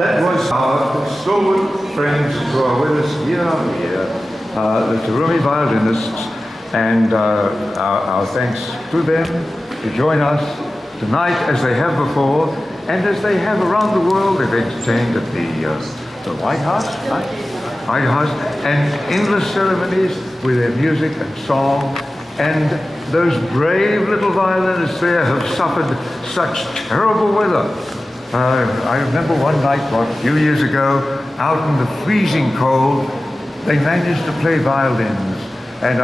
That was our stalwart friends who are with us year after year, the Tarumi Violinists, and our thanks to them to join us tonight as they have before, and as they have around the world. They've entertained at the White House, White House, and endless ceremonies with their music and song, and those brave little violinists there have suffered such terrible weather. I remember one night, a few years ago, out in the freezing cold, they managed to play violins, and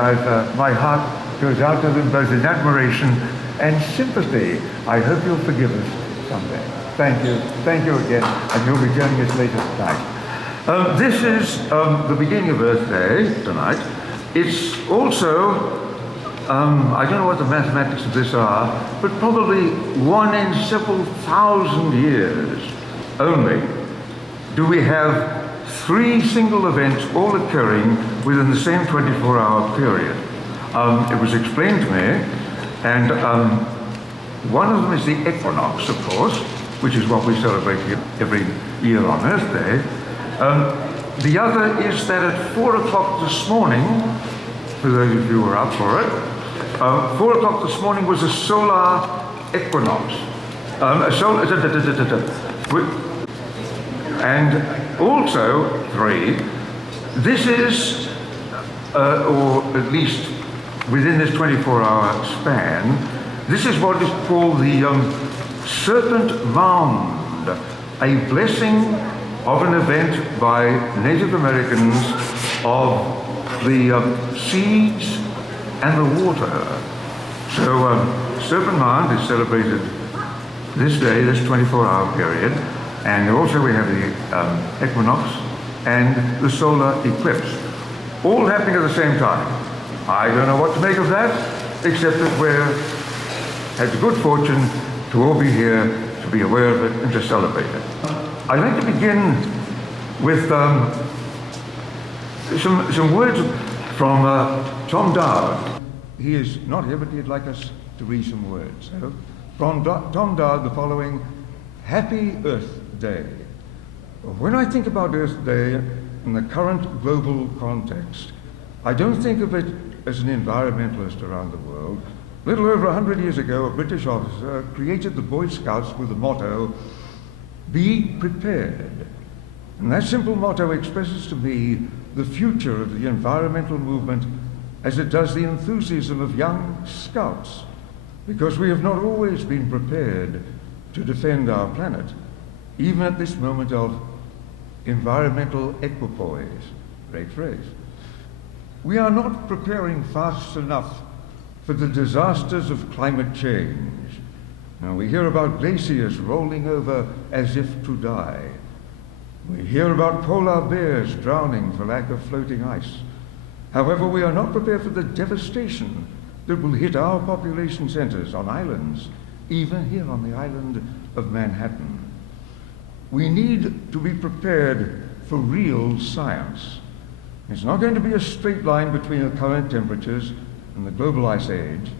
my heart goes out to them both in admiration and sympathy. I hope you'll forgive us someday. Thank you again, and you'll be joining us later tonight. This is the beginning of Earth Day tonight. It's also, I don't know what the mathematics of this are, but probably 1 in several thousand years only do we have 3 single events all occurring within the same 24-hour period. It was explained to me, and one of them is the equinox, of course, which is what we celebrate every year on Earth Day. The other is that at 4 o'clock this morning, for those of you who are up for it, 4 o'clock this morning was a solar equinox. And also 3, this is, or at least within this 24-hour span, this is what is called the Serpent Mound, a blessing of an event by Native Americans of the seeds and the water. So Serpent Mound is celebrated this day, this 24-hour period, and also we have the equinox and the solar eclipse, all happening at the same time. I don't know what to make of that, except that we're had the good fortune to all be here, to be aware of it and to celebrate it. I'd like to begin with some words from Tom Dowd. He is not here, but he'd like us to read some words. So, from Tom Dowd, the following: Happy Earth Day. When I think about Earth Day in the current global context, I don't think of it as an environmentalist around the world. A little over 100 years ago, a British officer created the Boy Scouts with the motto, "Be prepared." And that simple motto expresses to me the future of the environmental movement as it does the enthusiasm of young scouts, because we have not always been prepared to defend our planet, even at this moment of environmental equipoise. Great phrase. We are not preparing fast enough for the disasters of climate change. Now, we hear about glaciers rolling over as if to die. We hear about polar bears drowning for lack of floating ice. However, we are not prepared for the devastation that will hit our population centers on islands, even here on the island of Manhattan. We need to be prepared for real science. It's not going to be a straight line between the current temperatures and the global ice age.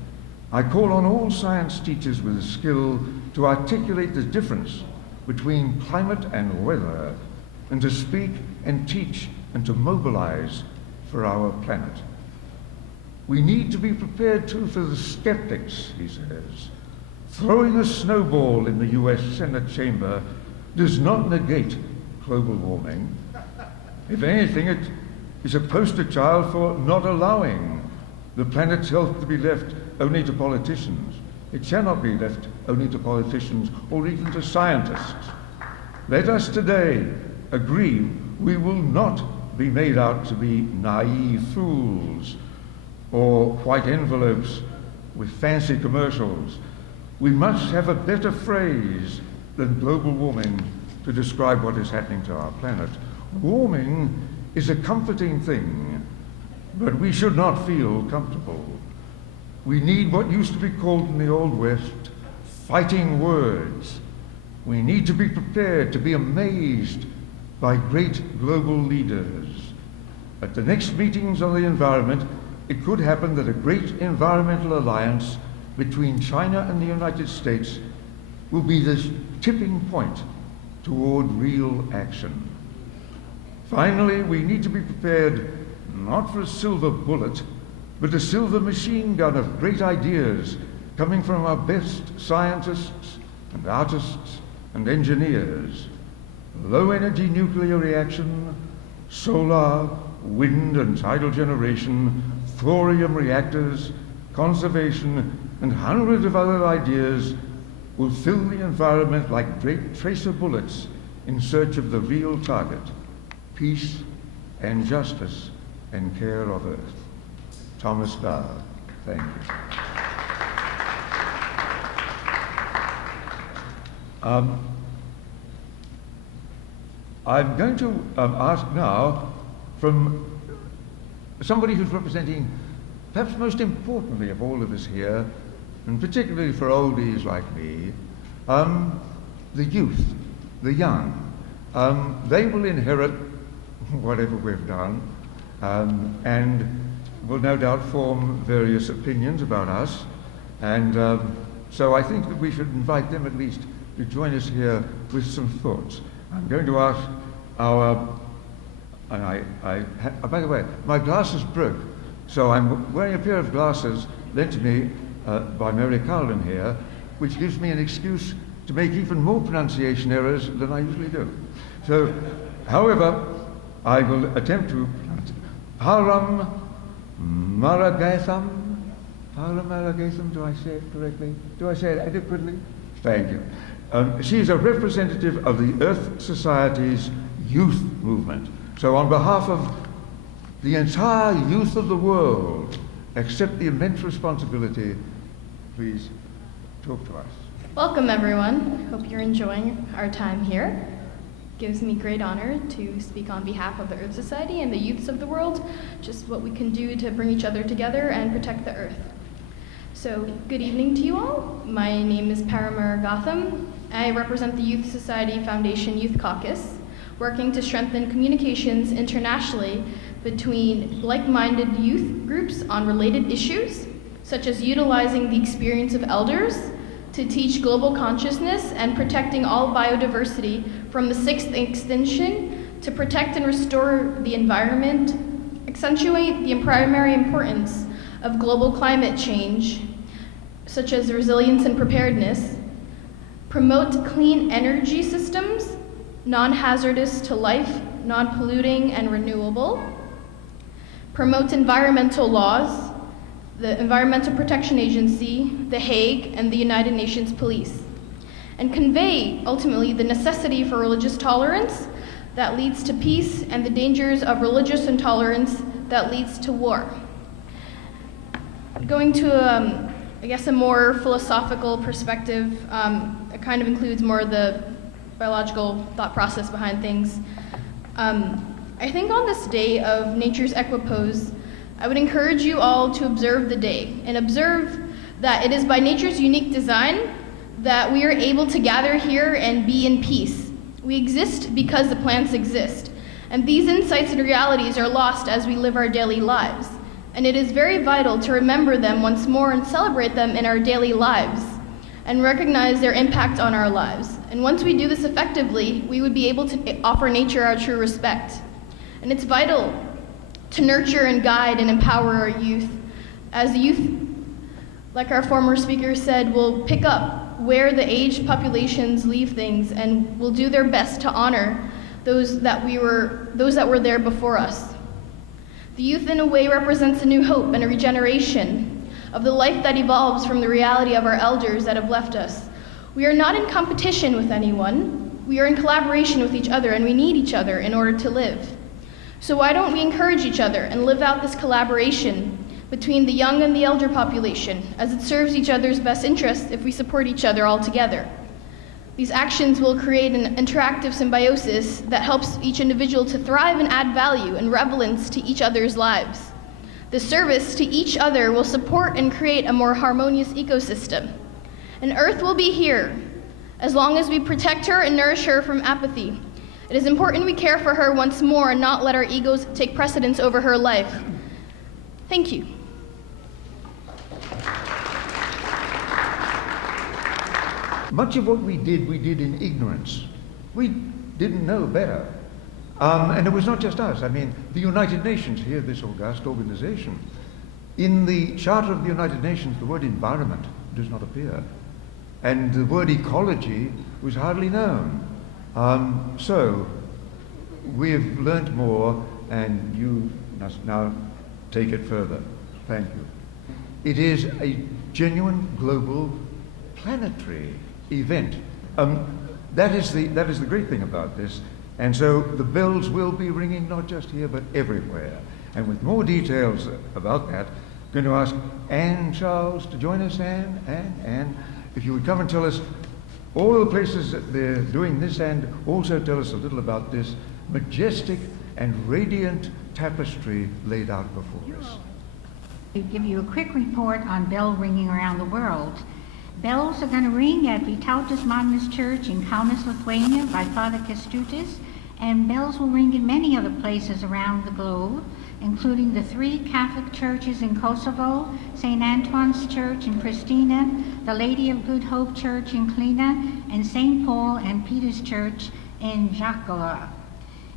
I call on all science teachers with skill to articulate the difference between climate and weather, and to speak and teach and to mobilize for our planet. We need to be prepared too for the skeptics, he says. Throwing a snowball in the US Senate chamber does not negate global warming. If anything, it is a poster child for not allowing the planet's health to be left only to politicians. It shall not be left only to politicians or even to scientists. Let us today agree we will not be made out to be naive fools or white envelopes with fancy commercials. We must have a better phrase than global warming to describe what is happening to our planet. Warming is a comforting thing, but we should not feel comfortable. We need what used to be called in the Old West fighting words. We need to be prepared to be amazed by great global leaders. At the next meetings on the environment, it could happen that a great environmental alliance between China and the United States will be the tipping point toward real action. Finally, we need to be prepared not for a silver bullet, but a silver machine gun of great ideas coming from our best scientists and artists and engineers. Low-energy nuclear reaction, solar, wind and tidal generation, thorium reactors, conservation, and hundreds of other ideas will fill the environment like great tracer bullets in search of the real target, peace and justice and care of Earth. Thomas Dyer, thank you. I'm going to ask now from somebody who's representing, perhaps most importantly of all of us here, and particularly for oldies like me, the youth, the young. They will inherit whatever we've done, and will no doubt form various opinions about us. And so I think that we should invite them at least to join us here with some thoughts. I'm going to ask our, by the way, my glasses broke, so I'm wearing a pair of glasses lent to me by Mary Garland here, which gives me an excuse to make even more pronunciation errors than I usually do. So, however, I will attempt to pronounce it. Param Maragatham. Param Maragatham, do I say it correctly? Do I say it adequately? Thank you. She is a representative of the Earth Society's youth movement. So on behalf of the entire youth of the world, accept the immense responsibility. Please talk to us. Welcome, everyone. Hope you're enjoying our time here. Gives me great honor to speak on behalf of the Earth Society and the youths of the world, just what we can do to bring each other together and protect the Earth. So, good evening to you all. My name is Maragatham. I represent the Youth Society Foundation Youth Caucus, working to strengthen communications internationally between like-minded youth groups on related issues, such as utilizing the experience of elders to teach global consciousness and protecting all biodiversity from the sixth extinction, to protect and restore the environment, accentuate the primary importance of global climate change, such as resilience and preparedness, promote clean energy systems, non-hazardous to life, non-polluting and renewable, promote environmental laws, the Environmental Protection Agency, The Hague, and the United Nations Police, and convey, ultimately, the necessity for religious tolerance that leads to peace and the dangers of religious intolerance that leads to war. Going to, I guess, a more philosophical perspective, it kind of includes more of the biological thought process behind things. I think on this day of nature's equipoise, I would encourage you all to observe the day and observe that it is by nature's unique design that we are able to gather here and be in peace. We exist because the plants exist, and these insights and realities are lost as we live our daily lives. And it is very vital to remember them once more and celebrate them in our daily lives and recognize their impact on our lives. And once we do this effectively, we would be able to offer nature our true respect. And it's vital to nurture and guide and empower our youth, as the youth, like our former speaker said, will pick up where the aged populations leave things and will do their best to honor those that were there before us. The youth, in a way, represents a new hope and a regeneration of the life that evolves from the reality of our elders that have left us. We are not in competition with anyone. We are in collaboration with each other, and we need each other in order to live. So why don't we encourage each other and live out this collaboration between the young and the elder population, as it serves each other's best interests if we support each other all together. These actions will create an interactive symbiosis that helps each individual to thrive and add value and relevance to each other's lives. The service to each other will support and create a more harmonious ecosystem. And Earth will be here as long as we protect her and nourish her from apathy. It is important we care for her once more and not let our egos take precedence over her life. Thank you. Much of what we did in ignorance. We didn't know better. And it was not just us. I mean, the United Nations, here, this august organization, in the Charter of the United Nations, the word environment does not appear. And the word ecology was hardly known. So we've learnt more, and you must now take it further. Thank you. It is a genuine global planetary event. That is the great thing about this. And so the bells will be ringing not just here, but everywhere. And with more details about that, I'm going to ask Anne Charles to join us. Anne, if you would come and tell us all the places that they're doing this, and also tell us a little about this majestic and radiant tapestry laid out before us. To give you a quick report on bell ringing around the world. Bells are going to ring at Vytautas Motinos Church in Kaunas, Lithuania by Father Kęstutis, and bells will ring in many other places around the globe, including the 3 Catholic churches in Kosovo, St. Antoine's Church in Pristina, the Lady of Good Hope Church in Klina, and St. Paul and Peter's Church in Jacala.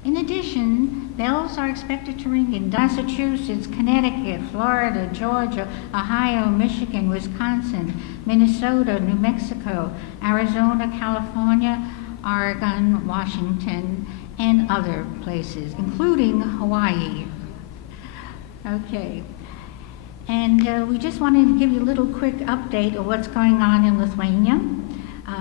In addition, bells are expected to ring in Massachusetts, Connecticut, Florida, Georgia, Ohio, Michigan, Wisconsin, Minnesota, New Mexico, Arizona, California, Oregon, Washington, and other places, including Hawaii. Okay. And we just wanted to give you a little quick update of what's going on in Lithuania.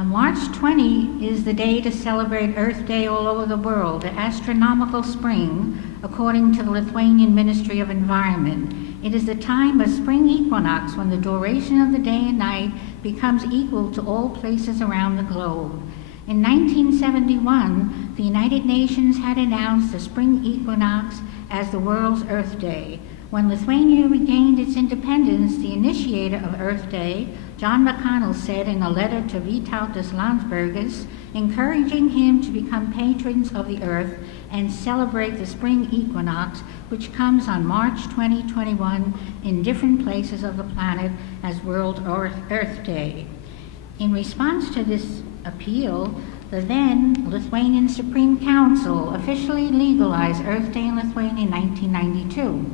March 20 is the day to celebrate Earth Day all over the world, the astronomical spring, according to the Lithuanian Ministry of Environment. It is the time of spring equinox when the duration of the day and night becomes equal to all places around the globe. In 1971, the United Nations had announced the spring equinox as the world's Earth Day. When Lithuania regained its independence, the initiator of Earth Day, John McConnell, said in a letter to Vytautas Landsbergis, encouraging him to become patrons of the earth and celebrate the spring equinox, which comes on March 2021 in different places of the planet as World Earth Day. In response to this appeal, the then Lithuanian Supreme Council officially legalized Earth Day in Lithuania in 1992.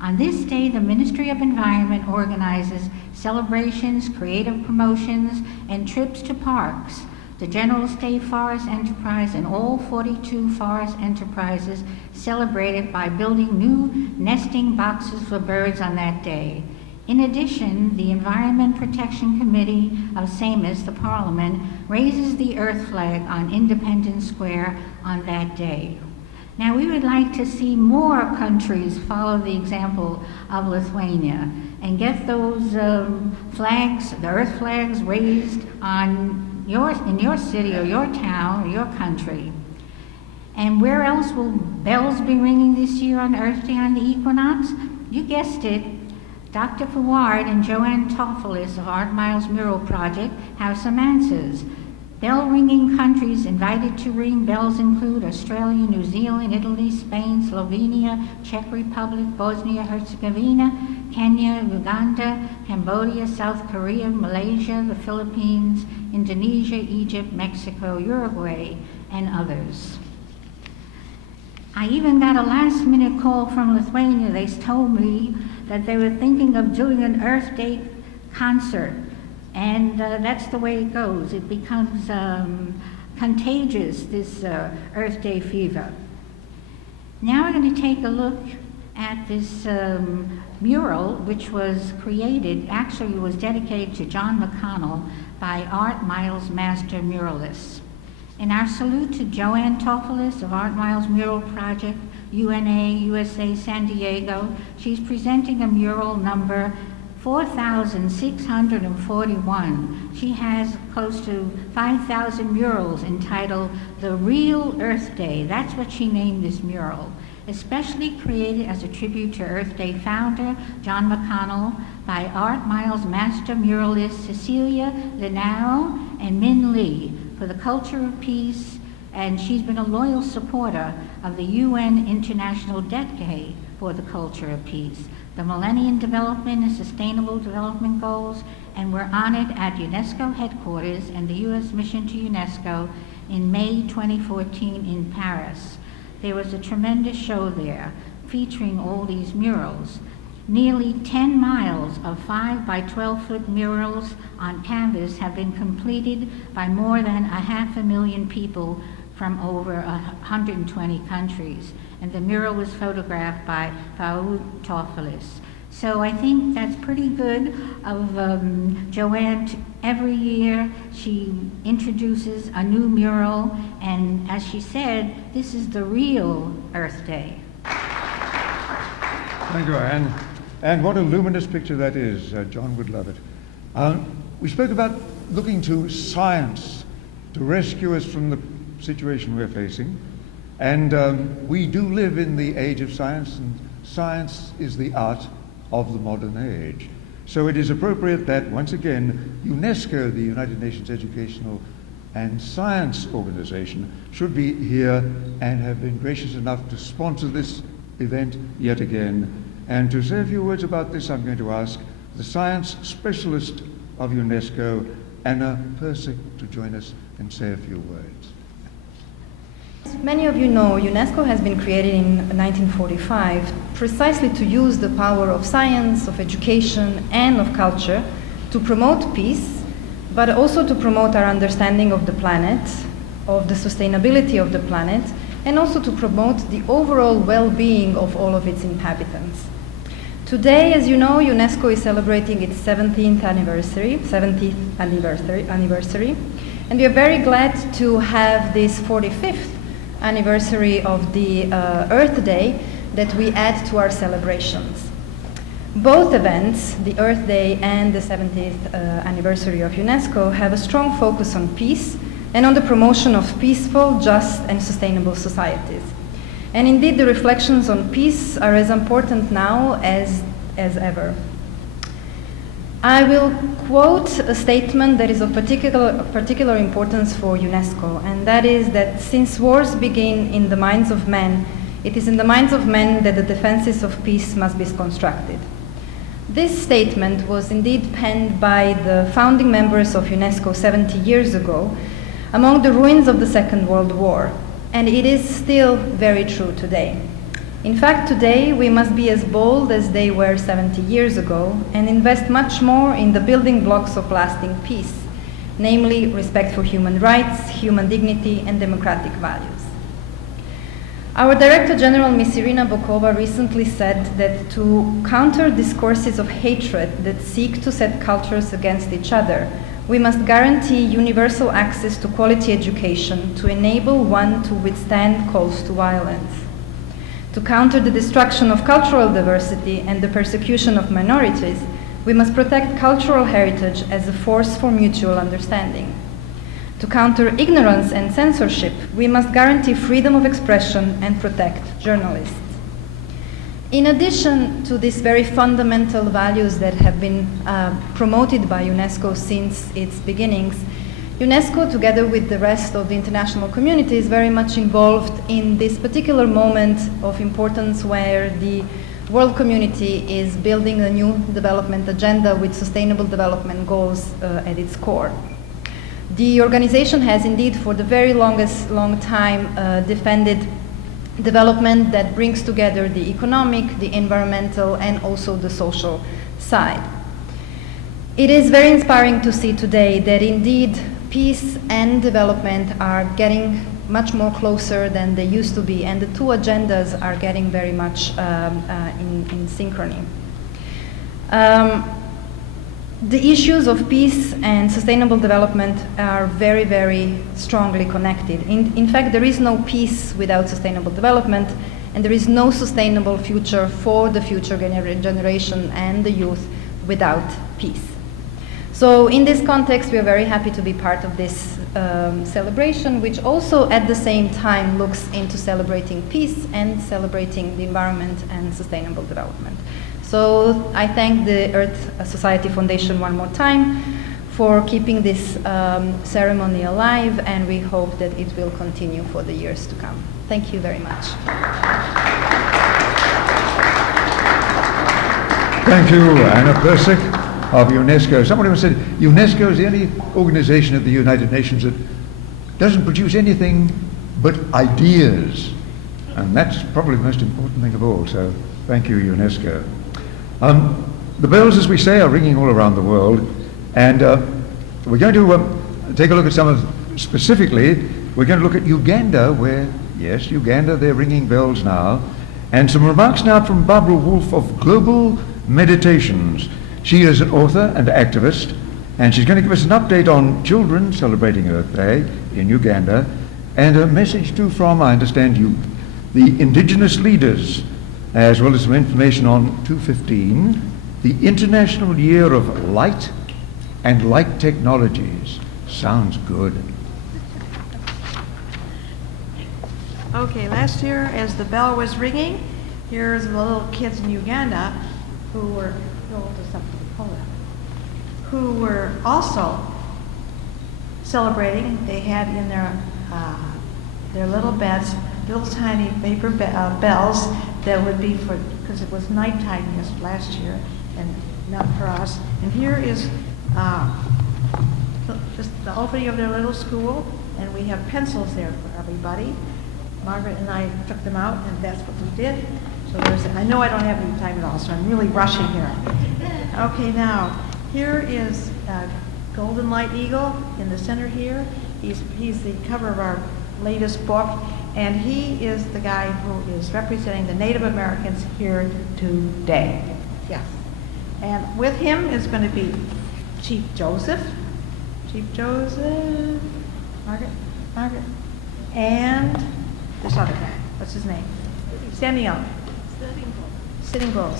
On this day, the Ministry of Environment organizes celebrations, creative promotions, and trips to parks. The General State Forest Enterprise and all 42 forest enterprises celebrated by building new nesting boxes for birds on that day. In addition, the Environment Protection Committee of Seimas, the Parliament, raises the Earth flag on Independence Square on that day. Now, we would like to see more countries follow the example of Lithuania and get those flags, the Earth flags, raised in your city or your town or your country. And where else will bells be ringing this year on Earth Day on the equinox? You guessed it. Dr. Faward and Joanne Tofelis of Art Miles Mural Project have some answers. Bell-ringing countries invited to ring bells include Australia, New Zealand, Italy, Spain, Slovenia, Czech Republic, Bosnia-Herzegovina, Kenya, Uganda, Cambodia, South Korea, Malaysia, the Philippines, Indonesia, Egypt, Mexico, Uruguay, and others. I even got a last-minute call from Lithuania. They told me that they were thinking of doing an Earth Day concert. And that's the way it goes. It becomes contagious, this Earth Day fever. Now we're going to take a look at this mural, which was created, actually was dedicated to John McConnell by Art Miles Master Muralists. In our salute to Joanne Tofelis of Art Miles Mural Project, UNA, USA, San Diego, she's presenting a mural number 4,641. She has close to 5,000 murals entitled The Real Earth Day. That's what she named this mural. Especially created as a tribute to Earth Day founder John McConnell by Art Miles Master Muralists Cecilia Linaro and Min Lee for the culture of peace, and she's been a loyal supporter of the UN International Decade for the Culture of Peace. the Millennium Development and Sustainable Development Goals, and were honored at UNESCO headquarters and the U.S. mission to UNESCO in May 2014 in Paris. There was a tremendous show there featuring all these murals. Nearly 10 miles of 5 by 12-foot murals on canvas have been completed by more than 500,000 people from over 120 countries. And the mural was photographed by Faoud Taufalis. So I think that's pretty good of Joanne. Every year she introduces a new mural, and as she said, this is the real Earth Day. Thank you, Anne. And what a luminous picture that is. John would love it. We spoke about looking to science to rescue us from the situation we're facing. And we do live in the age of science, and science is the art of the modern age. So it is appropriate that, once again, UNESCO, the United Nations Educational and Science Organization, should be here and have been gracious enough to sponsor this event yet again. And to say a few words about this, I'm going to ask the science specialist of UNESCO, Anna Persic, to join us and say a few words. As many of you know, UNESCO has been created in 1945 precisely to use the power of science, of education, and of culture to promote peace, but also to promote our understanding of the planet, of the sustainability of the planet, and also to promote the overall well-being of all of its inhabitants. Today, as you know, UNESCO is celebrating its 70th anniversary, and we are very glad to have this 45th anniversary of the Earth Day that we add to our celebrations. Both events, the Earth Day and the 70th anniversary of UNESCO, have a strong focus on peace and on the promotion of peaceful, just, and sustainable societies. And indeed, the reflections on peace are as important now as ever. I will quote a statement that is of particular importance for UNESCO, and that is that since wars begin in the minds of men, it is in the minds of men that the defenses of peace must be constructed. This statement was indeed penned by the founding members of UNESCO 70 years ago, among the ruins of the Second World War, and it is still very true today. In fact, today we must be as bold as they were 70 years ago and invest much more in the building blocks of lasting peace, namely respect for human rights, human dignity, and democratic values. Our Director General, Ms. Irina Bokova, recently said that to counter discourses of hatred that seek to set cultures against each other, we must guarantee universal access to quality education to enable one to withstand calls to violence. To counter the destruction of cultural diversity and the persecution of minorities, we must protect cultural heritage as a force for mutual understanding. To counter ignorance and censorship, we must guarantee freedom of expression and protect journalists. In addition to these very fundamental values that have been promoted by UNESCO since its beginnings, UNESCO, together with the rest of the international community, is very much involved in this particular moment of importance where the world community is building a new development agenda with sustainable development goals at its core. The organization has indeed for the very long time defended development that brings together the economic, the environmental, and also the social side. It is very inspiring to see today that indeed peace and development are getting much more closer than they used to be, and the two agendas are getting very much in synchrony. The issues of peace and sustainable development are very, very strongly connected. In fact, there is no peace without sustainable development, and there is no sustainable future for the future generation and the youth without peace. So in this context, we are very happy to be part of this celebration, which also at the same time looks into celebrating peace and celebrating the environment and sustainable development. So I thank the Earth Society Foundation one more time for keeping this ceremony alive, and we hope that it will continue for the years to come. Thank you very much. Thank you, Anna Persic of UNESCO. Somebody once said UNESCO is the only organization of the United Nations that doesn't produce anything but ideas. And that's probably the most important thing of all, so thank you, UNESCO. The bells, as we say, are ringing all around the world, and we're going to take a look at some of, specifically, we're going to look at Uganda, where, yes, Uganda, they're ringing bells now, and some remarks now from Barbara Wolf of Global Meditations. She is an author and activist, and she's going to give us an update on children celebrating Earth Day in Uganda, and a message too from, I understand, you, the indigenous leaders, as well as some information on 215, the International Year of Light and Light Technologies. Sounds good. Okay, last year as the bell was ringing, here's the little kids in Uganda who were, who were also celebrating. They had in their little beds, little tiny paper bells that would be for, because it was nighttime last year and not for us. And here is just the opening of their little school, and we have pencils there for everybody. Margaret and I took them out, and that's what we did. So I know I don't have any time at all, so I'm really rushing here. Okay, now, here is Golden Light Eagle in the center here. He's the cover of our latest book, and he is the guy who is representing the Native Americans here today. Yes. And with him is going to be Chief Joseph, Margaret, and this other guy. What's his name? Standing up. Sitting Bull.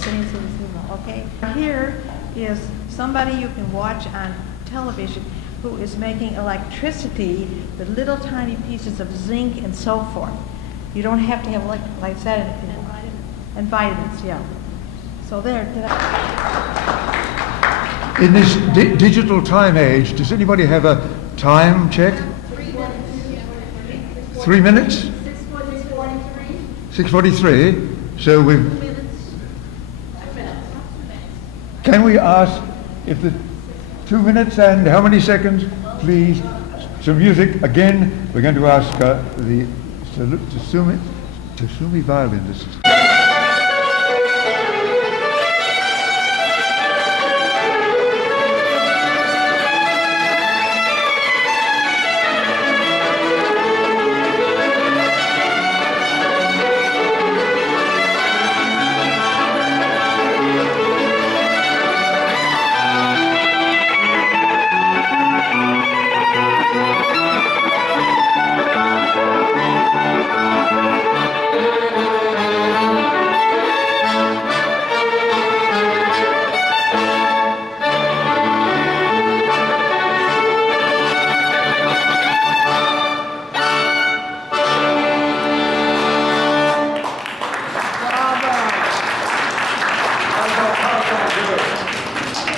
Okay. Here is somebody you can watch on television who is making electricity with little tiny pieces of zinc and so forth. You don't have to have like that. And vitamins, yeah. So there. In this digital time age, does anybody have a time check? 3 minutes? 6:43. So we've. Can we ask if the 2 minutes and how many seconds, please? Some music again. We're going to ask the Tarumi Violinists.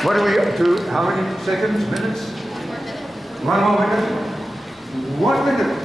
What do we up to? How many seconds, minutes? 1 more minute? 1 minute.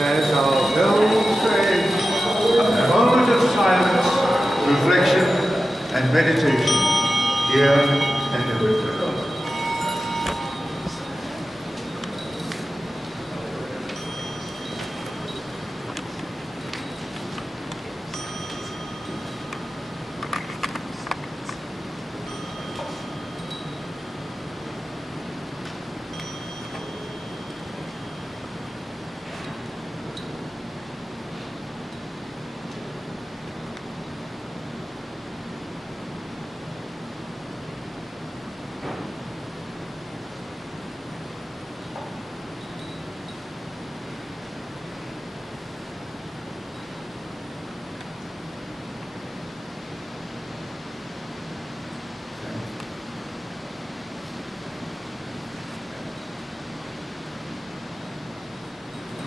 as our bells ring, a moment of silence, reflection, and meditation here and everywhere.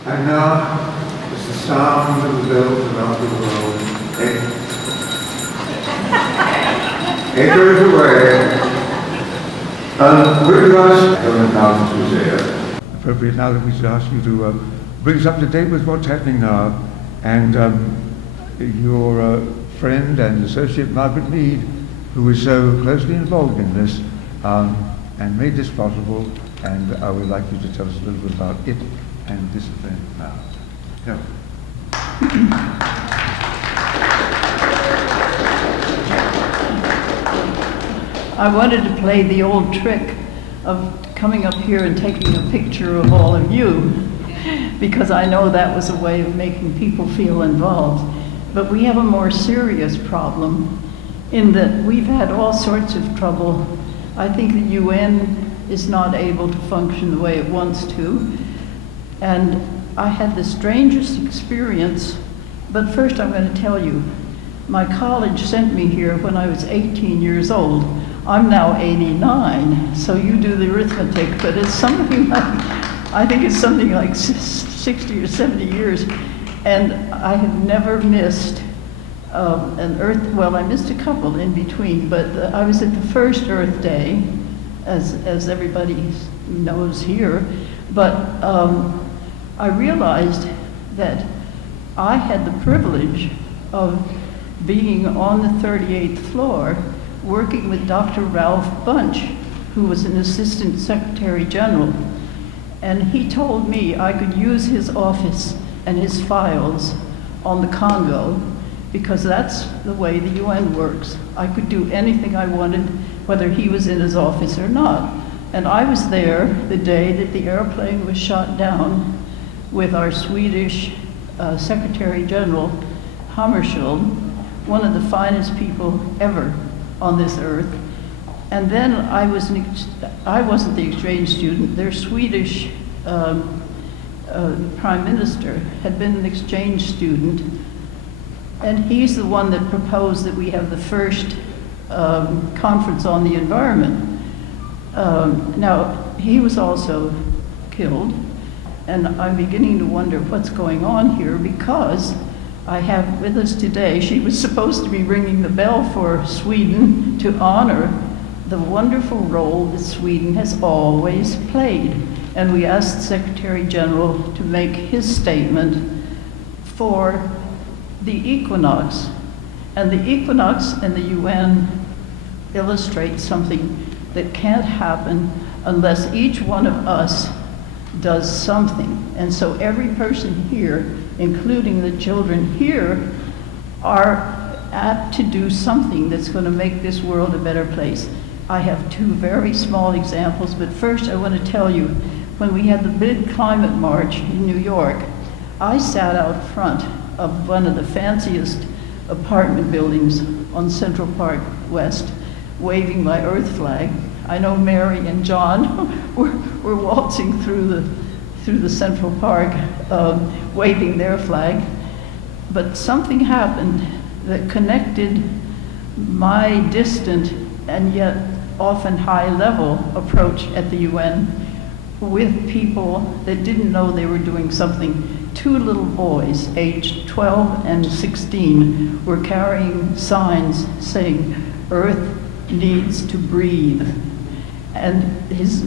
And now, as the sound of the bells around the world echoes away, we'll ask Helen now was here. Appropriate now that we should ask you to bring us up to date with what's happening now, and your friend and associate Margaret Mead, who was so closely involved in this and made this possible, and I would like you to tell us a little bit about it and this event now. Helen. I wanted to play the old trick of coming up here and taking a picture of all of you, because I know that was a way of making people feel involved. But we have a more serious problem in that we've had all sorts of trouble. I think the UN is not able to function the way it wants to. And I had the strangest experience, but first I'm going to tell you, my college sent me here when I was 18 years old. I'm now 89, so you do the arithmetic, but it's something like, I think it's something like 60 or 70 years, and I have never missed an Earth, well, I missed a couple in between, but I was at the first Earth Day, as everybody knows here, but I realized that I had the privilege of being on the 38th floor working with Dr. Ralph Bunch, who was an Assistant Secretary General. And he told me I could use his office and his files on the Congo because that's the way the UN works. I could do anything I wanted, whether he was in his office or not. And I was there the day that the airplane was shot down with our Swedish Secretary General, Hammarskjöld, one of the finest people ever on this earth. And then I wasn't the exchange student. Their Swedish Prime Minister had been an exchange student, and he's the one that proposed that we have the first conference on the environment. Now, he was also killed, and I'm beginning to wonder what's going on here, because I have with us today, she was supposed to be ringing the bell for Sweden to honor the wonderful role that Sweden has always played. And we asked the Secretary General to make his statement for the equinox. And the equinox and the UN illustrate something that can't happen unless each one of us does something. And so every person here, including the children here, are apt to do something that's going to make this world a better place. I have two very small examples, but first I want to tell you, when we had the big climate march in New York, I sat out front of one of the fanciest apartment buildings on Central Park West, waving my Earth flag. I know Mary and John were waltzing through the Central Park, waving their flag. But something happened that connected my distant and yet often high-level approach at the UN with people that didn't know they were doing something. Two little boys, aged 12 and 16, were carrying signs saying, "Earth needs to breathe." And his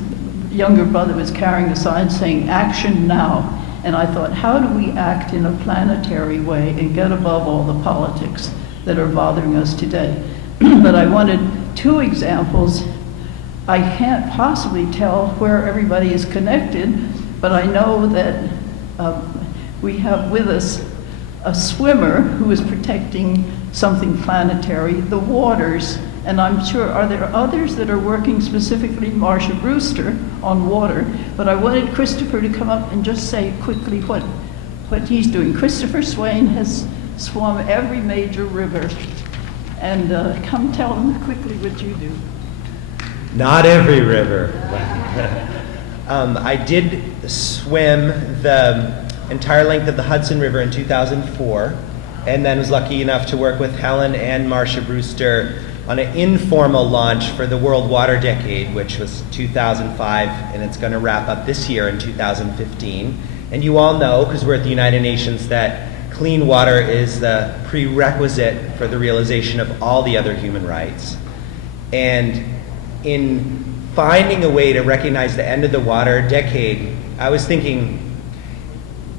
younger brother was carrying a sign saying, "Action now." And I thought, how do we act in a planetary way and get above all the politics that are bothering us today? But I wanted 2 examples. I can't possibly tell where everybody is connected, but I know that we have with us a swimmer who is protecting something planetary, the waters. And I'm sure, are there others that are working specifically, Marcia Brewster, on water? But I wanted Christopher to come up and just say quickly what he's doing. Christopher Swain has swum every major river. And come tell them quickly what you do. Not every river. I did swim the entire length of the Hudson River in 2004, and then was lucky enough to work with Helen and Marcia Brewster on an informal launch for the World Water Decade, which was 2005, and it's going to wrap up this year in 2015. And you all know, because we're at the United Nations, that clean water is the prerequisite for the realization of all the other human rights. And in finding a way to recognize the end of the water decade, I was thinking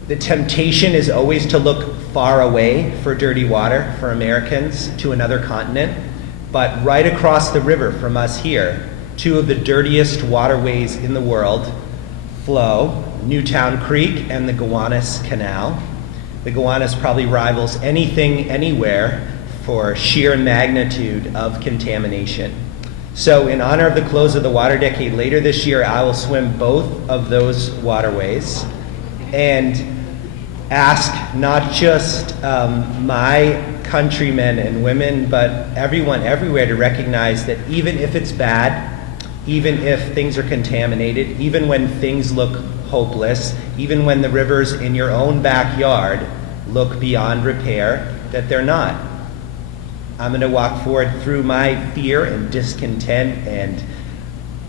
the temptation is always to look far away for dirty water for Americans to another continent. But right across the river from us here, 2 of the dirtiest waterways in the world flow, Newtown Creek and the Gowanus Canal. The Gowanus probably rivals anything anywhere for sheer magnitude of contamination. So in honor of the close of the water decade later this year, I will swim both of those waterways and ask not just my countrymen and women, but everyone everywhere to recognize that even if it's bad, even if things are contaminated, even when things look hopeless, even when the rivers in your own backyard look beyond repair, that they're not. I'm going to walk forward through my fear and discontent and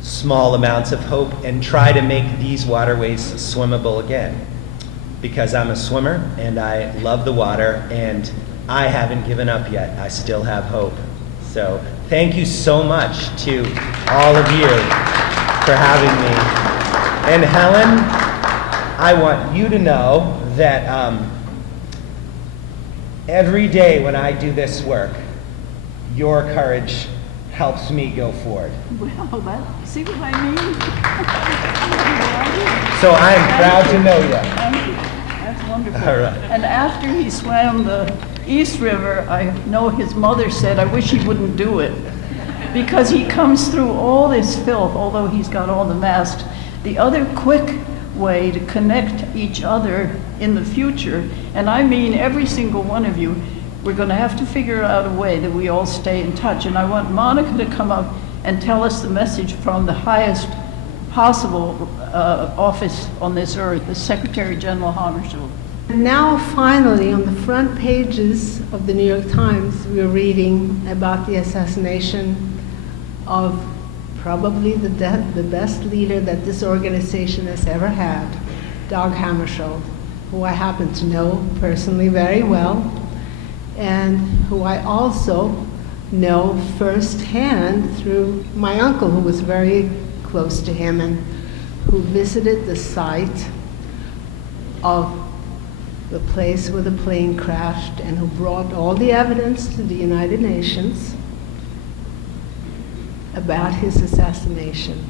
small amounts of hope and try to make these waterways swimmable again. Because I'm a swimmer and I love the water and I haven't given up yet. I still have hope. So thank you so much to all of you for having me. And Helen, I want you to know that every day when I do this work, your courage helps me go forward. Well, see what I mean? So I am proud to know you. Thank you. That's wonderful. All right. And after he swam the East River, I know his mother said, I wish he wouldn't do it. Because he comes through all this filth, although he's got all the masks. The other quick way to connect each other in the future, and I mean every single one of you, we're going to have to figure out a way that we all stay in touch. And I want Monica to come up and tell us the message from the highest possible office on this earth, the Secretary General Hammarskjöld. Now, finally, on the front pages of the New York Times, we're reading about the assassination of probably the best leader that this organization has ever had, Dag Hammarskjöld, who I happen to know personally very well, and who I also know firsthand through my uncle, who was very close to him and who visited the site of the place where the plane crashed and who brought all the evidence to the United Nations about his assassination.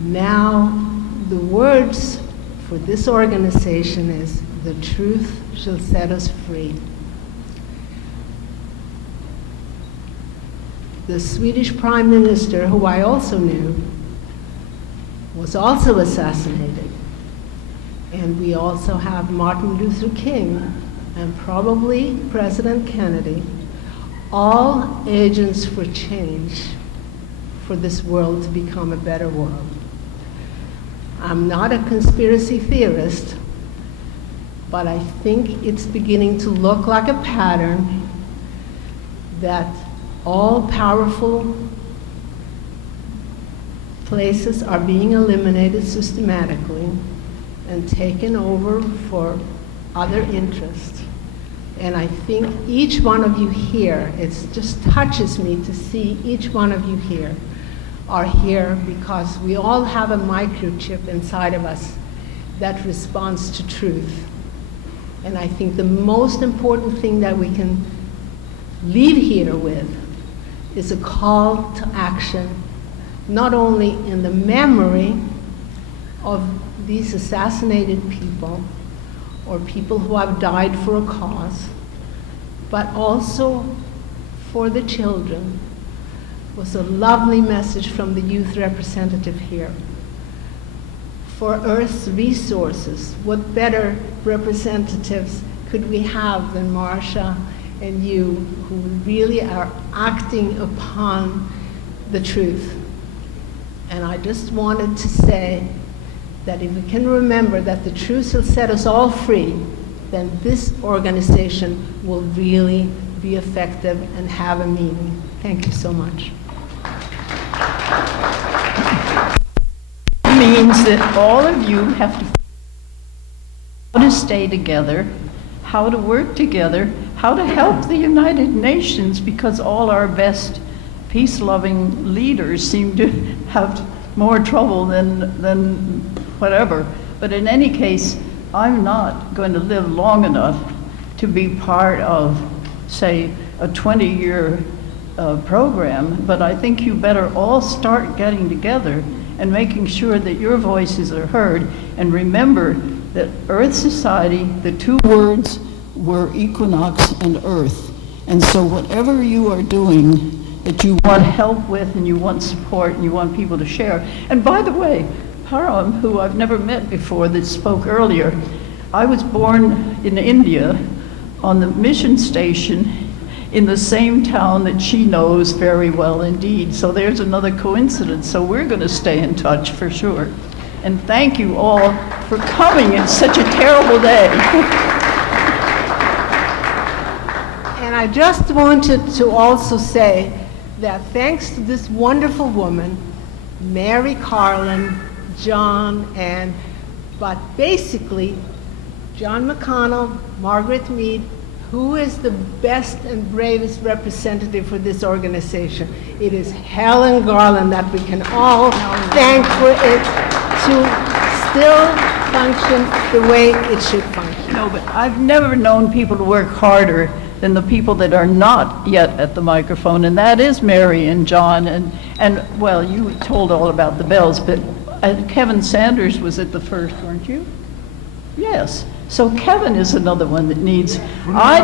Now, the words for this organization is, "The truth shall set us free." The Swedish Prime Minister, who I also knew, was also assassinated. And we also have Martin Luther King and probably President Kennedy, all agents for change for this world to become a better world. I'm not a conspiracy theorist, but I think it's beginning to look like a pattern that all powerful places are being eliminated systematically and taken over for other interests. And I think each one of you here, it just touches me to see each one of you here are here because we all have a microchip inside of us that responds to truth. And I think the most important thing that we can leave here with is a call to action, not only in the memory of these assassinated people or people who have died for a cause, but also for the children. It was a lovely message from the youth representative here. For Earth's resources, what better representatives could we have than Marcia and you, who really are acting upon the truth? And I just wanted to say that if we can remember that the truth will set us all free, then this organization will really be effective and have a meaning. Thank you so much. Means that all of you have to how to stay together, how to work together, how to help the United Nations, because all our best peace-loving leaders seem to have more trouble than whatever. But in any case, I'm not going to live long enough to be part of, say, a 20-year program, but I think you better all start getting together and making sure that your voices are heard. And remember that Earth Society, the two words were equinox and earth. And so whatever you are doing that you want help with and you want support and you want people to share. And by the way, Param, who I've never met before that spoke earlier, I was born in India on the mission station in the same town that she knows very well indeed. So there's another coincidence. So we're going to stay in touch for sure. And thank you all for coming. It's such a terrible day. And I just wanted to also say that thanks to this wonderful woman, Mary Garland, John, but basically John McConnell, Margaret Mead, who is the best and bravest representative for this organization? It is Helen Garland that we can all thank for it to still function the way it should function. No, but I've never known people to work harder than the people that are not yet at the microphone, and that is Mary and John, and well, you told all about the bells, but Kevin Sanders was at the first, weren't you? Yes. So Kevin is another one that needs, No, I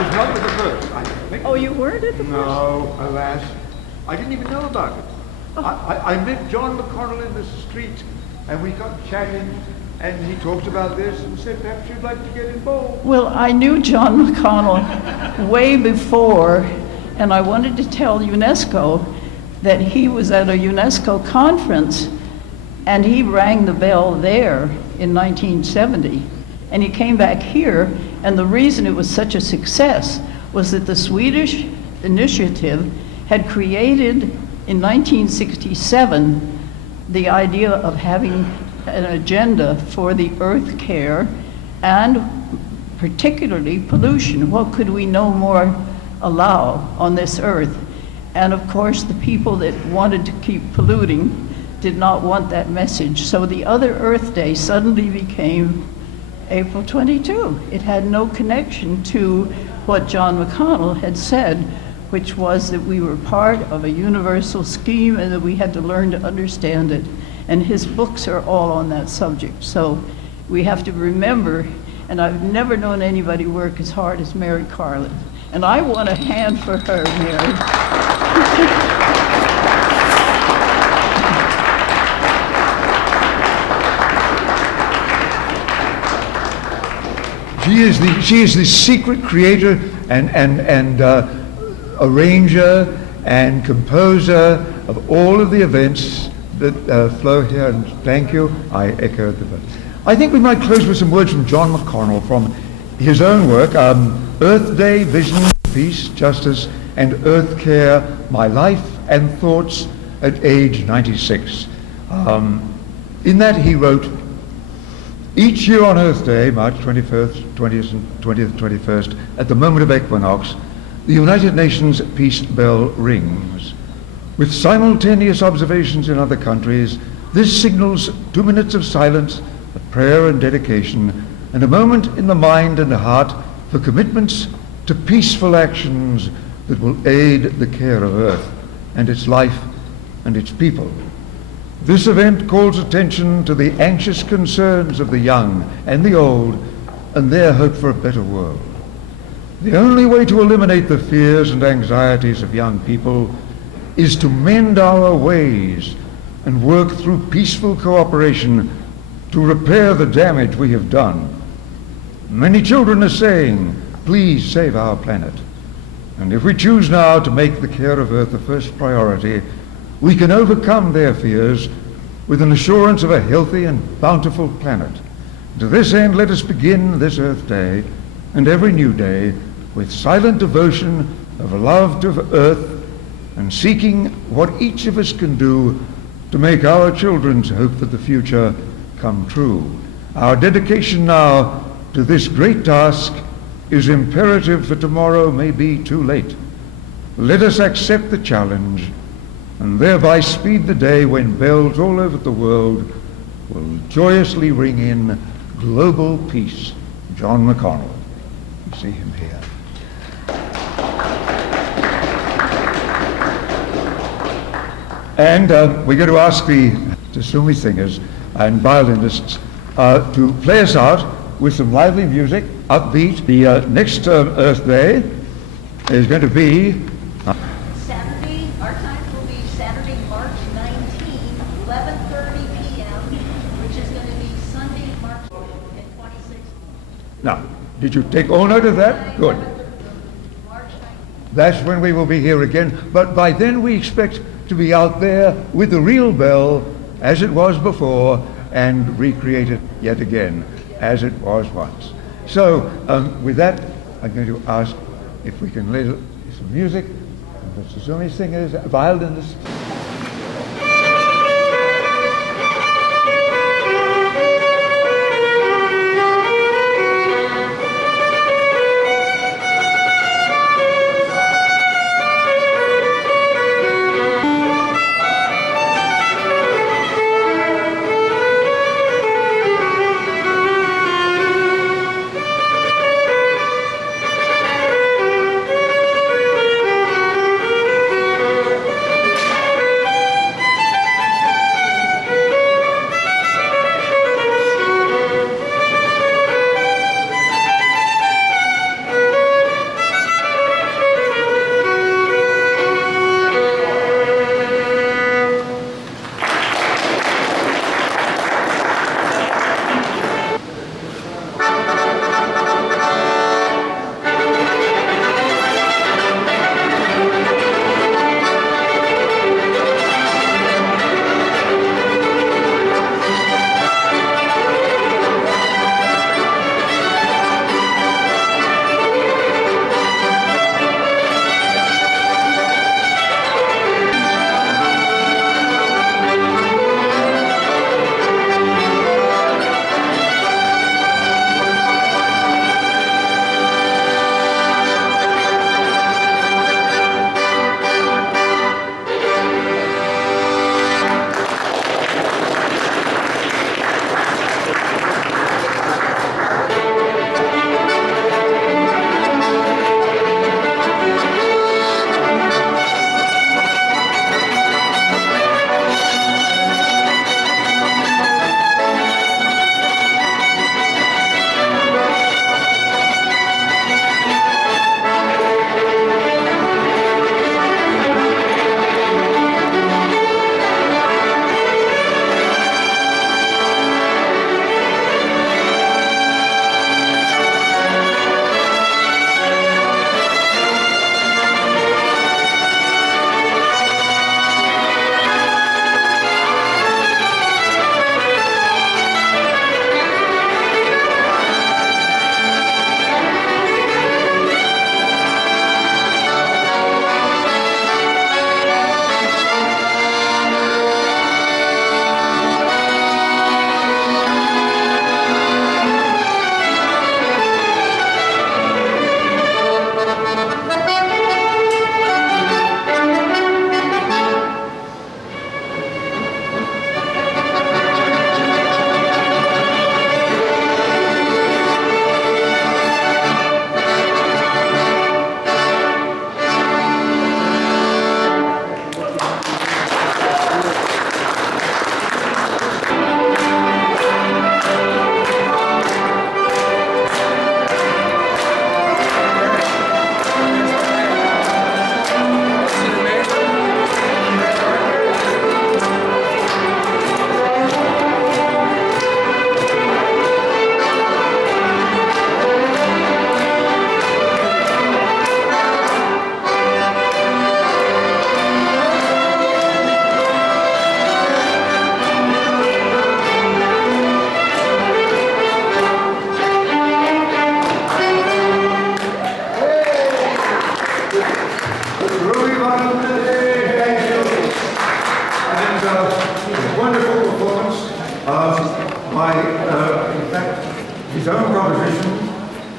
was not at the first. Oh, you weren't at the first? No, alas. I didn't even know about it. Oh. I met John McConnell in the street, and we got chatting, and he talked about this and said, perhaps you'd like to get involved. Well, I knew John McConnell way before, and I wanted to tell UNESCO that he was at a UNESCO conference, and he rang the bell there in 1970. And he came back here, and the reason it was such a success was that the Swedish initiative had created in 1967 the idea of having an agenda for the earth care and particularly pollution. What could we no more allow on this earth? And of course, the people that wanted to keep polluting did not want that message. So the other Earth Day suddenly became April 22. It had no connection to what John McConnell had said, which was that we were part of a universal scheme and that we had to learn to understand it. And his books are all on that subject. So we have to remember, and I've never known anybody work as hard as Mary Garland. And I want a hand for her, Mary. She is the secret creator and arranger and composer of all of the events that flow here, and thank you. I echo the vote. I think we might close with some words from John McConnell from his own work, Earth Day, Vision, Peace, Justice, and Earth Care, My Life and Thoughts at age 96. In that he wrote, each year on Earth Day, March 21st, 20th, and 21st, at the moment of equinox, the United Nations Peace Bell rings. With simultaneous observations in other countries, This signals 2 minutes of silence, a prayer and dedication, and a moment in the mind and the heart for commitments to peaceful actions that will aid the care of Earth and its life and its people. This event calls attention to the anxious concerns of the young and the old and their hope for a better world. The only way to eliminate the fears and anxieties of young people is to mend our ways and work through peaceful cooperation to repair the damage we have done. Many children are saying, please save our planet. And if we choose now to make the care of Earth the first priority, we can overcome their fears with an assurance of a healthy and bountiful planet. To this end, let us begin this Earth Day and every new day with silent devotion of love to Earth and seeking what each of us can do to make our children's hope for the future come true. Our dedication now to this great task is imperative, for tomorrow may be too late. Let us accept the challenge and thereby speed the day when bells all over the world will joyously ring in global peace. John McConnell. You see him here. And we're going to ask the Tarumi singers and violinists to play us out with some lively music, upbeat. The next Earth Day is going to be Saturday, our time will be Saturday, March 19, 11:30 p.m., which is going to be Sunday, March 26th. Now, did you take all note of that? Good. March 19th. That's when we will be here again. But by then we expect to be out there with the real bell as it was before and recreate it yet again as it was once. So with that, I'm going to ask if we can lay some music. And the Tarumi singers, violinists.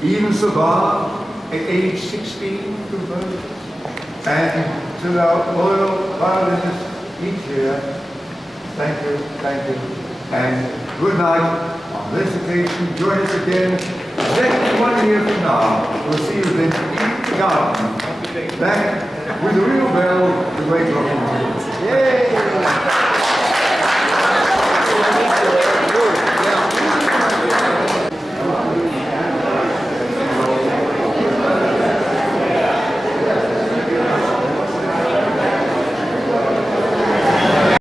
Even Savar, at age 16, composed, and to our loyal violinists each year, thank you, and good night. On this occasion, join us again exactly 1 year from now. We'll see you then in Garland, back with the real bell, the great rocking. Yay!